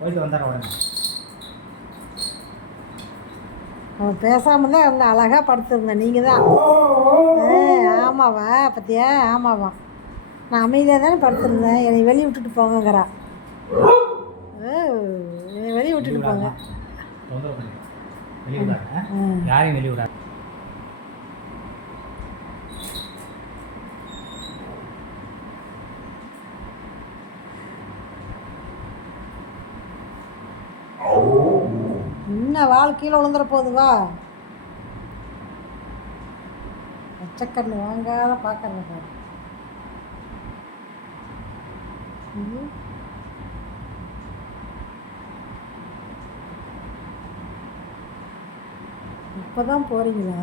போயிட்டு வந்துடுறேன் உடனே. அவன் பேசாமல் தான் இருந்தேன், அழகாக படுத்துருந்தேன். நீங்கள் தான் ஆமாவா பத்தியா? ஆமாவா, நான் அமைதியாக தானே படுத்துருந்தேன். என்னை வெளியே விட்டுட்டு போங்கங்கிறா. என்னை வெளியே விட்டுட்டு போங்க. தொந்தரவு பண்ணி வெளியே விடாங்க, யாரையும் வெளியே விடாங்க. இன்னும் வாழ் கீழே விழுந்துட போகுது. வா, பச்சைக்கண்ணு வாங்காத பார்க்கறத பாரு. இப்போ தான் போகிறீங்களா?